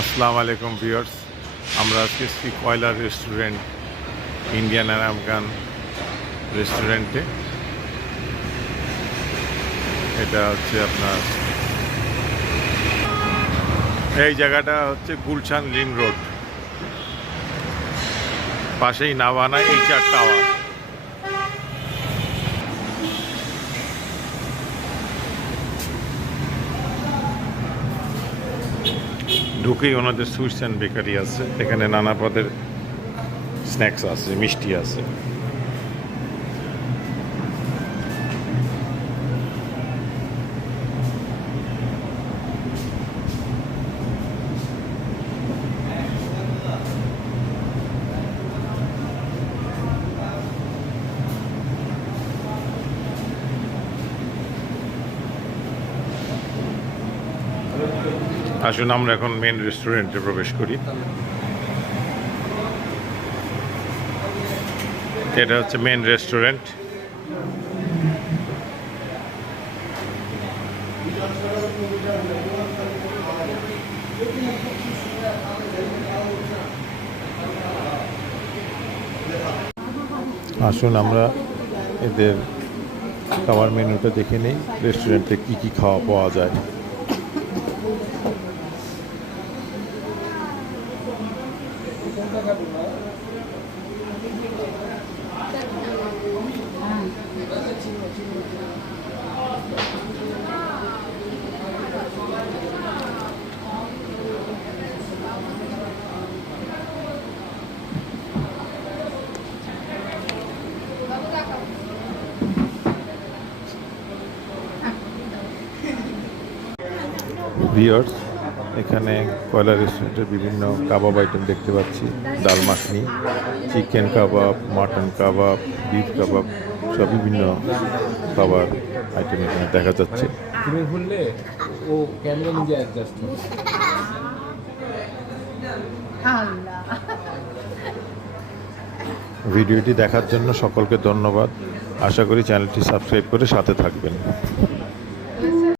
আসসালামু আলাইকুম ভিউয়ার্স, আমরা আজকে শ্রী কয়লার রেস্টুরেন্ট, ইন্ডিয়ান আর আফগান রেস্টুরেন্টে। এটা হচ্ছে আপনার এই জায়গাটা হচ্ছে গুলশান লিং রোড, পাশেই নাভানা HR টাওয়ার। ঢুকেই ওনাদের সুইটস অ্যান্ড বেকারি আছে, এখানে নানা পদের স্ন্যাক্স আছে, মিষ্টি আছে। আসুন আমরা এখন মেন রেস্টুরেন্টে প্রবেশ করি। এটা হচ্ছে মেন রেস্টুরেন্ট। আসুন আমরা এদের খাবার মেনুটা দেখে নিই, রেস্টুরেন্টে কি কি খাওয়া পাওয়া যায়। ভিউয়ার্স, এখানে কয়লা রেস্টুরেন্টের বিভিন্ন কাবাব আইটেম দেখতে পাচ্ছি। ডাল মাখনি, চিকেন কাবাব, মাটন কাবাব, বিফ কাবাব, সব বিভিন্ন খাবার আইটেম এখানে দেখা যাচ্ছে। ভিডিওটি দেখার জন্য সকলকে ধন্যবাদ। আশা করি চ্যানেলটি সাবস্ক্রাইব করে সাথে থাকবেন।